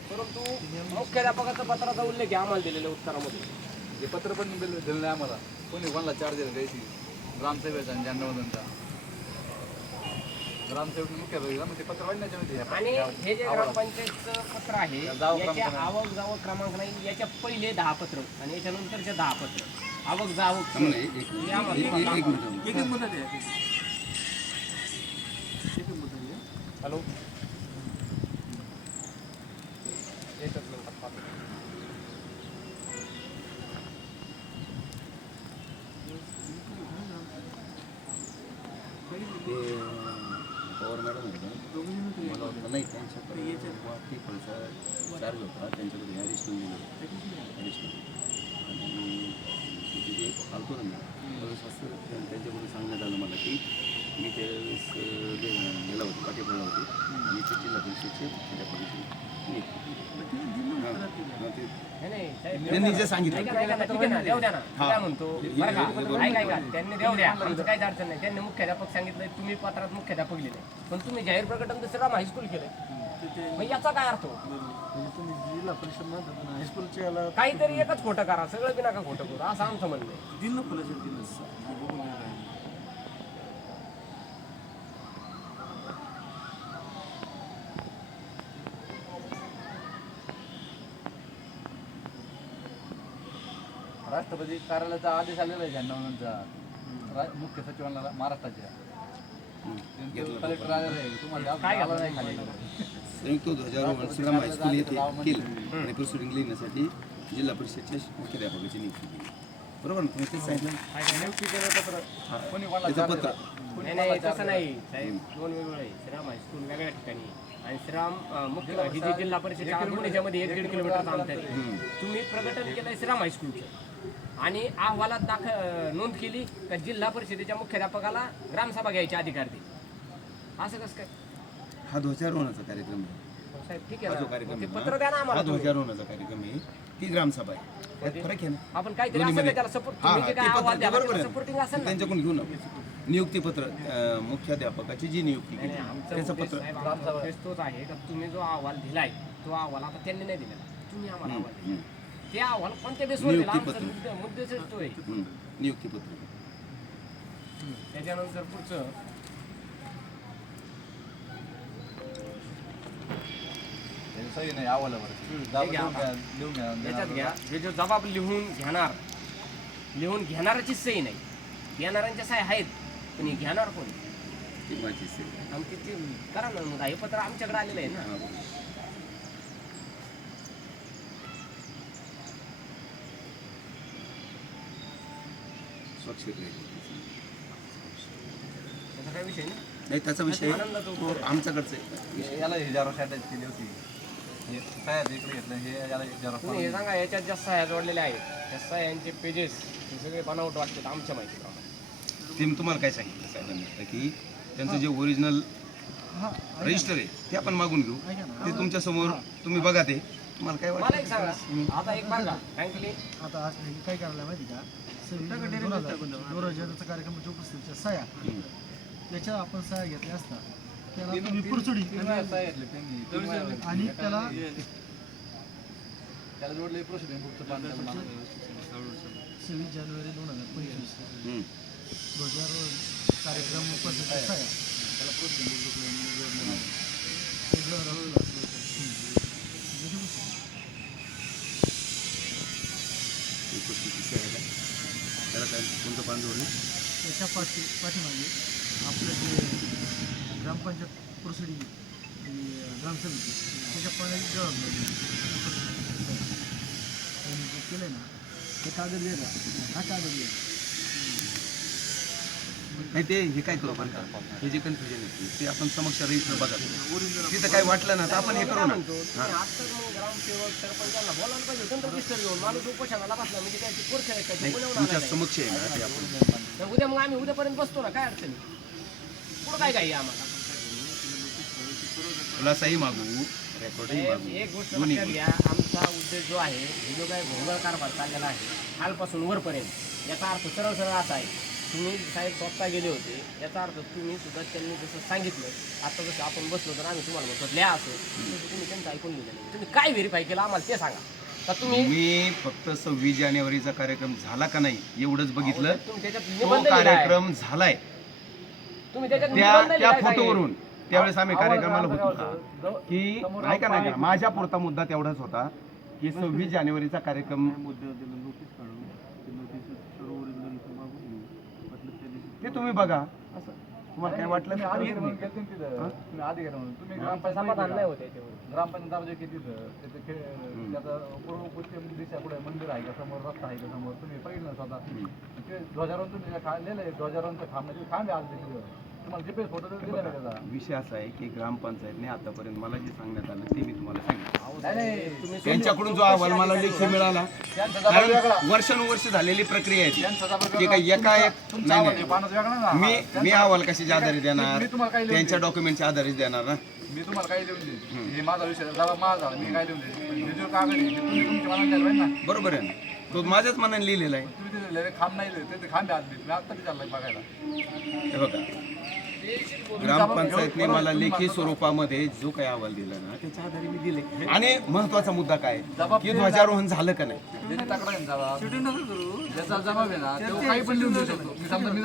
नाही, परंतु मुख्याध्यापकाचं पत्राचा उल्लेख आहे आम्हाला दिलेल्या उत्तरामध्ये. हे पत्र पण दिलं नाही आम्हाला. कोणी कोणाला चार्ज दिला द्यायची ग्रामसेवेचा आणि जानवरांचा. ग्रामसेवक मुख्याध्यापक मग ते पत्र वाढण्याच्या आणि हे जे ग्रामपंचायतचं पत्र आहे याच्या आवक जावक क्रमांक नाही, याच्या पहिले 10 पत्र आणि याच्यानंतरचे 10 पत्र आवक जावक हॅलो एकच मिनिटात पाहतो. पवार मॅडम होतं मला वाटतं नाही त्यांच्याकडे ते पैसा चार्ज होता त्यांच्याकडे ॲडिशनल ॲडिशनल आणि तिथे जे आलतो ना मी त्यावेळेस असं त्यांच्याकडून सांगण्यात आलं मला की मी त्यावेळेस गेला होतो पाठीपडला होते आणि ते जिल्हा परिषदचे त्यांनी जे सांगितलं काय म्हणतो बरं का, ऐका त्यांनी देऊ द्या, आमचं काहीच अडचण नाही. त्यांनी मुख्याध्यापक सांगितलं, तुम्ही पत्रात मुख्याध्यापक लिहिले, पण तुम्ही जाहीर प्रकटन दुसरं हायस्कूल केलंय, मग याचा काय अर्थ? जिल्हा परिषद म्हणतात हायस्कूलच्या याला काहीतरी एकच खोटं करा, सगळं बी नका खोटं करू, असं आमचं म्हणणं आहे. दिन ना फुलाचे दिनच बघून राष्ट्रपती कार्यालयाचा आदेश आलेला आहे जानवरांचा मुख्य सचिवांना महाराष्ट्राच्या. कलेक्टर आलेला आहे तुम्हाला आला नाही खाली. संयुक्त ध्वजारोहण श्रीराम हायस्कूल येथे केलं आणि प्रोसिडिंग लिहिण्यासाठी जिल्हा परिषदच्या मुख्याध्यापकाची नियुक्ती केली. बरोबर ना, तुम्ही तेच सांगितलं नियुक्ती केलं पत्र कोणी कोणाला त्याचं पत्र. नाही तसं नाही साहेब, दोन वेगवेगळे आहे. श्रीराम हायस्कूल वेगळ्या ठिकाणी आणि श्रीराम मुख्य ही जी जिल्हा परिषद मध्ये 1-1.5 किलोमीटरचं अंतर आहे. तुम्ही प्रकटन केलंय श्रीराम हायस्कूलचं आणि अहवालात नोंद केली का जिल्हा परिषदेच्या मुख्याध्यापकाला ग्रामसभा घ्यायचे अधिकार दे. असं कसं काय? हा ध्वजारोहणाचा कार्यक्रम आहे. साहेब ठीक हा जो आहे, कार्यक्रम ते आहे पत्र द्या ना हा आम्हाला. ध्वजारोहणाचा कार्यक्रम आहे, ती ग्रामसभा आहे. त्यात फरक आहे ना. आपण काहीतरी असं नाही त्याला सपोर्ट, तुम्ही जे काय अहवाल द्या सपोर्टिंग असेल ना. त्यांच्याकडून घेऊ ना नियुक्तीपत्र, मुख्याध्यापकाची जी नियुक्ती केली त्याचं पत्र. उद्देश तोच आहे का तुम्ही जो अहवाल दिलाय तो अहवाल आता त्यांनी नाही दिला, तुम्ही आम्हाला अहवाल दिला. ते अहवाल कोणत्या बेसवर दिला, आमचा मुद्देच तो आहे. नियुक्तीपत्र. त्याच्यानंतर पुढचं सही नाही अहवालावर लिहून याच्यात घ्या, जे जो जबाब लिहून घेणाऱ्याची सही नाही, घेणाऱ्यांच्या सही आहेत पण हे घेणार कोणी आणि तिथे करा ना. मग हे पत्र आमच्याकडे आलेलं आहे ना. त्याचा काय विषय नाही, त्याचा विषय आमच्याकडचा आहे. याला हे जारो शॅटाच केली होती. हे सह्या इकडे घेतलं हे याला जारो. तुम्ही हे सांगा, याच्यात ज्या सह्या जोडलेल्या आहेत त्या सह्यांचे पेजेस हे सगळे बनावट वाटतात आमच्या माहितीप्रमाणे. ते तुम्हाला काय सांगितलं साहेबांनी की त्यांचं जे ओरिजिनल रजिस्टर आहे ते आपण मागून घेऊ, ते तुमच्या समोर तुम्ही बघा. ते तुम्हाला काय मला एक सांगा, आता एक बघा फ्रँकली आता आज काय करायला माहिती का, 2000 कार्यक्रमाच्या उपस्थितीच्या सह्या त्याच्या आपण सह्या घेतल्या असता त्याला तुम्ही पुरचुडी आणि त्याला जोडले प्रोसिडिंग फक्त 26 जानेवारी 2025 ध्वजारोहण कार्यक्रम उपस्थितीच्या सह्या त्याला त्याला काय कोणतं पान जोडलं त्याच्या पाठीमागे आपलं जे ग्रामपंचायत प्रोसिडिंग ग्रामसमिती त्याच्या पाण्याची जबाबदारी जे केलं आहे ना ते कागद वेगळा, हा कागद वेगळा. नाही ते हे काय करू आपण, हे जे कन्फ्युजन आहे ते आपण समक्ष रजिस्टर बघा. तिथं काय वाटलं ना तर आपण हे करू ना. ग्रामसेवक सरपंचाला बोलायला पाहिजे होतं ना रजिस्टर घेऊन. माणूस उपोषणाला बसला म्हणजे त्याची कोर्स आहे का तुमच्या समक्ष आहे ना ते आपण. उद्या मग आम्ही उद्यापर्यंत बसतो ना, काय अडचणी पुढं काय काय आम्हाला. खुलासाही मागू, रेकॉर्डिंग मागू, एक गोष्ट लक्षात घ्या, आमचा उद्देश जो आहे हे जो काय भोंगळ कारभार चाललेला आहे खालपासून वरपर्यंत, याचा अर्थ सरळ सरळ असा आहे तुम्ही साहेब स्वतः गेले होते, याचा अर्थ तुम्ही सुद्धा त्यांनी जसं सांगितलं, आता जसं आपण बसलो तर आम्ही तुम्हाला म्हणतो लिहा असं, तसं तुम्ही त्यांचं ऐकून लिहिलं नाही. तुम्ही काय व्हेरीफाय केलं आम्हाला ते सांगा. तर तुम्ही मी फक्त 26 जानेवारीचा कार्यक्रम झाला का नाही एवढंच बघितलं. तुम्ही त्याच्यात तो निबंध लिहिलाय. कार्यक्रम झालाय तुम्ही त्याच्यात त्या निबंध त्या लिहिलाय काय? फोटोवरून त्यावेळेस आम्ही कार्यक्रमाला होतो का की ऐका नाही का माझ्या पुरता मुद्दा तेवढाच होता की 26 जानेवारीचा कार्यक्रम ते तुम्ही बघा. असं तुम्हाला काय वाटलं तुम्ही तर आधी येत म्हणून नाही. गेलते ना तिथं. तुम्ही आधी गेला म्हणून तुम्ही समाधान नाही होते याच्यावर. ग्रामपंचायत दाबजे किती त्याचं पूर्व पश्चिम दिशा पुढे मंदिर आहे का समोर, रस्ता आहे का समोर, तुम्ही पाहिलं स्वतः ते ध्वजारोहण तुम्ही लिहिलंय, ध्वजारोहणचं खांब खांबे आज तिथे तुम्हाला जीपीएस फोटो दिला ना त्याचा. विषय असा आहे की ग्रामपंचायतने आतापर्यंत मला जे सांगण्यात आलं ते मी तुम्हाला सांगितलं. नाही त्यांच्याकडून जो अहवाल मला लेखी मिळाला, त्यांचा जबाब वेगळा, कारण वर्षानुवर्ष झालेली प्रक्रिया आहे ती. त्यांचा जबाब ते वेगळा, काय एका एक तुमचा नाही आवाज नाही. पानच वेगळा ना. मी अहवाल कशाच्या आधारे देणार, मी तुम्हाला काय लिहून त्यांच्या डॉक्युमेंटच्या आधारे देणार ना. मी तुम्हाला काय लिहून देईन, हे माझा विषय जबाब माझा, मी काय लिहून देईन, हे जो कागद आहे ते तुम्ही तुमच्या मनाने द्यायला पाहिजे ना. बरोबर आहे ना, तो माझ्याच मनाने लिहिलेला आहे. तुम्ही तिथे लिहिले खांब नाही लिहिले, ते खांबे आज तुम्ही आता विचारलाय बघायला. हे बघा, ग्रामपंचायतने मला लेखी स्वरूपामध्ये जो काही अहवाल दिला ना त्याच्या आधारे मी दिले. आणि महत्वाचा मुद्दा काय की ध्वजारोहण झालं का नाही. ज्याची तक्रार आहे ना जबाब, ज्याचा जबाब आहे ना तो काही पण लिहून देऊ शकतो. मी समजा मी